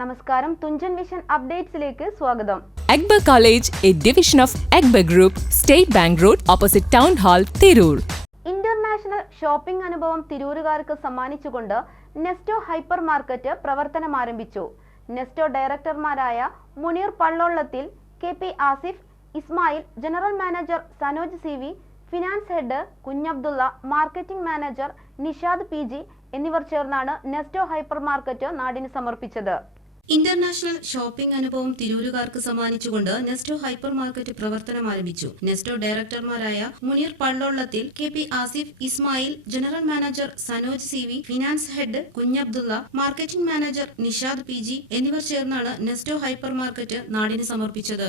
നമസ്കാരം. തുഞ്ചൻ വിഷൻ അപ്ഡേറ്റ്സിലേക്ക് സ്വാഗതം. എഗ്ബ college A division of എഗ്ബ group State Bank road opposite town hall Tirur. International shopping അനുഭവം തിരൂരുകാർക്ക് സമ്മാനിച്ചുകൊണ്ട് നെസ്റ്റോ ഹൈപ്പർ മാർക്കറ്റ് പ്രവർത്തനം ആരംഭിച്ചു. നെസ്റ്റോ ഡയറക്ടർമാരായ Muneer പള്ളോള്ളത്തിൽ K P Asif Ismail general manager Sanoj C V finance head Kunhabdulla marketing manager Nishad P G എന്നിവർ ചേർന്നാണ് Nesto hyper market നാടിന് സമർപ്പിച്ചത്. ഇന്റർനാഷണൽ ഷോപ്പിംഗ് അനുഭവം തിരൂരുകാർക്ക് സമ്മാനിച്ചുകൊണ്ട് നെസ്റ്റോ ഹൈപ്പർ മാർക്കറ്റ് പ്രവർത്തനം ആരംഭിച്ചു. നെസ്റ്റോ ഡയറക്ടർമാരായ Muneer പള്ളോള്ളത്തിൽ K P Asif Ismail general manager Sanoj C V finance head Kunhabdulla marketing manager Nishad P എന്നിവർ ചേർന്നാണ് നെസ്റ്റോ ഹൈപ്പർ മാർക്കറ്റ് നാടിന് സമർപ്പിച്ചത്.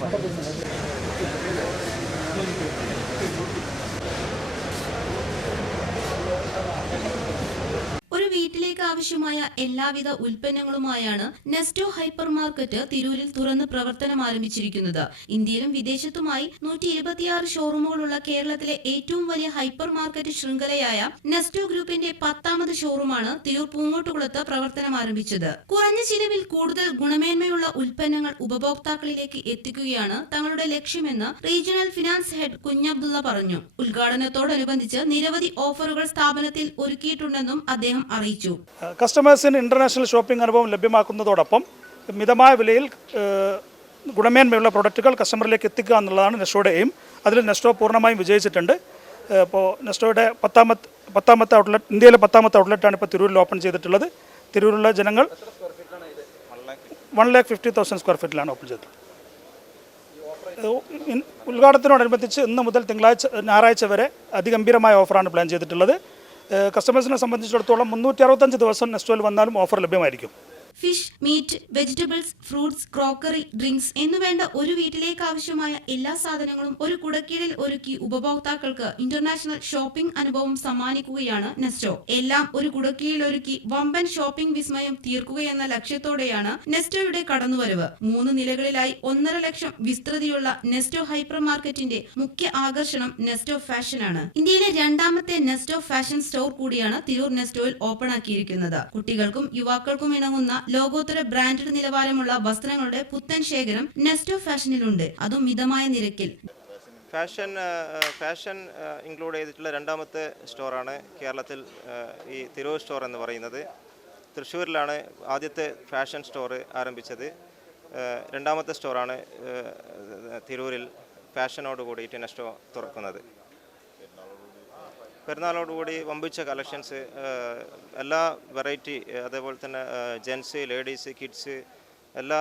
すいません。ആവശ്യമായ എല്ലാവിധ ഉൽപ്പന്നങ്ങളുമായാണ് നെസ്റ്റോ ഹൈപ്പർ മാർക്കറ്റ് തിരൂരിൽ തുറന്ന് പ്രവർത്തനം ആരംഭിച്ചിരിക്കുന്നത്. ഇന്ത്യയിലും വിദേശത്തുമായി നൂറ്റി ഇരുപത്തിയാറ് ഷോറൂമുകളുള്ള കേരളത്തിലെ ഏറ്റവും വലിയ ഹൈപ്പർ മാർക്കറ്റ് ശൃംഖലയായ നെസ്റ്റോ ഗ്രൂപ്പിന്റെ പത്താമത് ഷോറൂമാണ് തിരൂർ പൂങ്ങോട്ടുകുളത്ത് പ്രവർത്തനം ആരംഭിച്ചത്. കുറഞ്ഞ ചിലവിൽ കൂടുതൽ ഗുണമേന്മയുള്ള ഉൽപ്പന്നങ്ങൾ ഉപഭോക്താക്കളിലേക്ക് എത്തിക്കുകയാണ് തങ്ങളുടെ ലക്ഷ്യമെന്ന് റീജിയണൽ ഫിനാൻസ് ഹെഡ് കുഞ്ഞബ്ദുള്ള പറഞ്ഞു. ഉദ്ഘാടനത്തോടനുബന്ധിച്ച് നിരവധി ഓഫറുകൾ സ്ഥാപനത്തിൽ ഒരുക്കിയിട്ടുണ്ടെന്നും അദ്ദേഹം അറിയിച്ചു. കസ്റ്റമേഴ്സിന് ഇന്റർനാഷണൽ ഷോപ്പിംഗ് അനുഭവം ലഭ്യമാക്കുന്നതോടൊപ്പം മിതമായ വിലയിൽ ഗുണമേന്മയുള്ള പ്രൊഡക്റ്റുകൾ കസ്റ്റമറിലേക്ക് എത്തിക്കുക എന്നുള്ളതാണ് നെസ്റ്റോയുടെ എയിം. അതിൽ നെസ്റ്റോ പൂർണമായും വിജയിച്ചിട്ടുണ്ട്. ഇപ്പോൾ നെസ്റ്റോയുടെ പത്താമത്തെ പത്താമത്തെ ഔട്ട്ലെറ്റ് ഇന്ത്യയിലെ പത്താമത്തെ ഔട്ട്ലെറ്റാണ് ഇപ്പോൾ തിരൂരിൽ ഓപ്പൺ ചെയ്തിട്ടുള്ളത്. തിരൂരിലുള്ള ജനങ്ങൾ one lakh fifty thousand square ഫീറ്റിലാണ് open ചെയ്തത് ഉദ്ഘാടനത്തിനോടനുബന്ധിച്ച് ഇന്ന് മുതൽ തിങ്കളാഴ്ച ഞായറാഴ്ച വരെ അതിഗംഭീരമായ ഓഫറാണ് പ്ലാൻ ചെയ്തിട്ടുള്ളത്. കസ്റ്റമേഴ്സിനെ സംബന്ധിച്ചിടത്തോളം മുന്നൂറ്റി അറുപത്തഞ്ച് ദിവസം നെസ്റ്റോയിൽ വന്നാലും offer ലഭ്യമായിരിക്കും. Fish meat vegetables fruits crockery drinks എന്നുവേണ്ട ഒരു വീട്ടിലേക്ക് ആവശ്യമായ എല്ലാ സാധനങ്ങളും ഒരു കുടക്കീഴിൽ ഒരുക്കി ഉപഭോക്താക്കൾക്ക് ഇന്റർനാഷണൽ ഷോപ്പിംഗ് അനുഭവം സമ്മാനിക്കുകയാണ് നെസ്റ്റോ. എല്ലാം ഒരു കുടക്കീഴിൽ ഒരുക്കി വമ്പൻ ഷോപ്പിംഗ് വിസ്മയം തീർക്കുകയെന്ന ലക്ഷ്യത്തോടെയാണ് നെസ്റ്റോയുടെ കടന്നുവരവ്. മൂന്ന് നിലകളിലായി ഒന്നര ലക്ഷം വിസ്തൃതിയുള്ള നെസ്റ്റോ ഹൈപ്പർ മാർക്കറ്റിന്റെ മുഖ്യ ആകർഷണം നെസ്റ്റോ ഫാഷനാണ്. ഇന്ത്യയിലെ രണ്ടാമത്തെ നെസ്റ്റോ ഫാഷൻ സ്റ്റോർ കൂടിയാണ് തിരൂർ നെസ്റ്റോയിൽ ഓപ്പൺ ആക്കിയിരിക്കുന്നത്. കുട്ടികൾക്കും യുവാക്കൾക്കും ഇണങ്ങുന്ന ലോകോത്തര ബ്രാൻഡഡ് നിലവാരമുള്ള വസ്ത്രങ്ങളുടെ പുത്തൻ ശേഖരം നെസ്റ്റോ ഫാഷനിലുണ്ട്. അതും മിതമായ നിരക്കിൽ. ഫാഷൻ ഫാഷൻ ഇൻക്ലൂഡ് ചെയ്തിട്ടുള്ള രണ്ടാമത്തെ സ്റ്റോറാണ് കേരളത്തിൽ ഈ തിരൂർ സ്റ്റോർ എന്ന് പറയുന്നത്. തൃശ്ശൂരിലാണ് ആദ്യത്തെ ഫാഷൻ സ്റ്റോർ ആരംഭിച്ചത്. രണ്ടാമത്തെ സ്റ്റോറാണ് തിരൂരിൽ ഫാഷനോട് കൂടിയിട്ട് നെസ്റ്റോ തുറക്കുന്നത്. പെരുന്നാളോടുകൂടി വമ്പിച്ച കളക്ഷൻസ് എല്ലാ വെറൈറ്റി അതേപോലെ തന്നെ ജെൻസ് ലേഡീസ് കിഡ്സ് എല്ലാ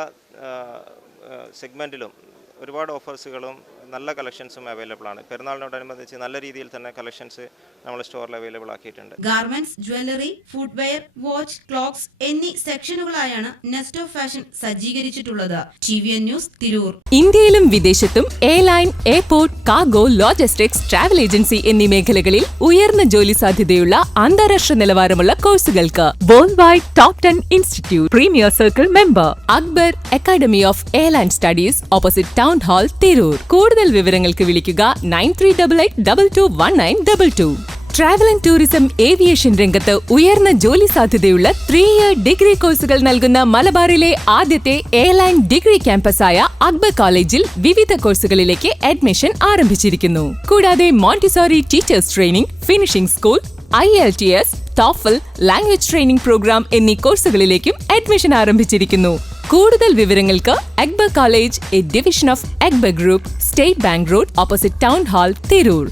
സെഗ്മെന്റിലും ഒരുപാട് ഓഫേഴ്സുകളും നല്ല കളക്ഷൻസും അവൈലബിൾ ആണ്. പെരുന്നാളിനോടനുബന്ധിച്ച് നല്ല രീതിയിൽ തന്നെ കളക്ഷൻസ് നമ്മൾ സ്റ്റോറിൽ അവൈലബിൾ ആക്കിയിട്ടുണ്ട്. Garments jewellery footwear watch clocks എന്നീ സെക്ഷനുകളായാണ് Nesto fashion സജ്ജീകരിച്ചിട്ടുള്ളത്. T V N news Tirur ഇന്ത്യയിലും വിദേശത്തും airline airport cargo logistics travel agency എന്നീ മേഖലകളിൽ ഉയർന്ന ജോലി സാധ്യതയുള്ള അന്താരാഷ്ട്ര നിലവാരമുള്ള കോഴ്സുകൾക്ക് world wide top ten institute premier circle member Akbar academy of airline studies opposite town hall Tirur കൂടുതൽ വിവരങ്ങൾക്ക് വിളിക്കുക nine three double eight double two one nine double two. Travel and tourism aviation രംഗത്ത് ഉയർന്ന ജോലി സാധ്യതയുള്ള three year degree കോഴ്സുകൾ നൽകുന്ന മലബാറിലെ ആദ്യത്തെ എയർലൈൻ ഡിഗ്രി ക്യാമ്പസായ അക്ബർ കോളേജിൽ വിവിധ കോഴ്സുകളിലേക്ക് അഡ്മിഷൻ ആരംഭിച്ചിരിക്കുന്നു. കൂടാതെ Montessori teachers training finishing school I L T S TOEFL language training programme എന്നീ കോഴ്സുകളിലേക്കും അഡ്മിഷൻ ആരംഭിച്ചിരിക്കുന്നു. കൂടുതൽ വിവരങ്ങൾക്ക് Akbar college A division of Akbar group state bank road opposite town hall Tirur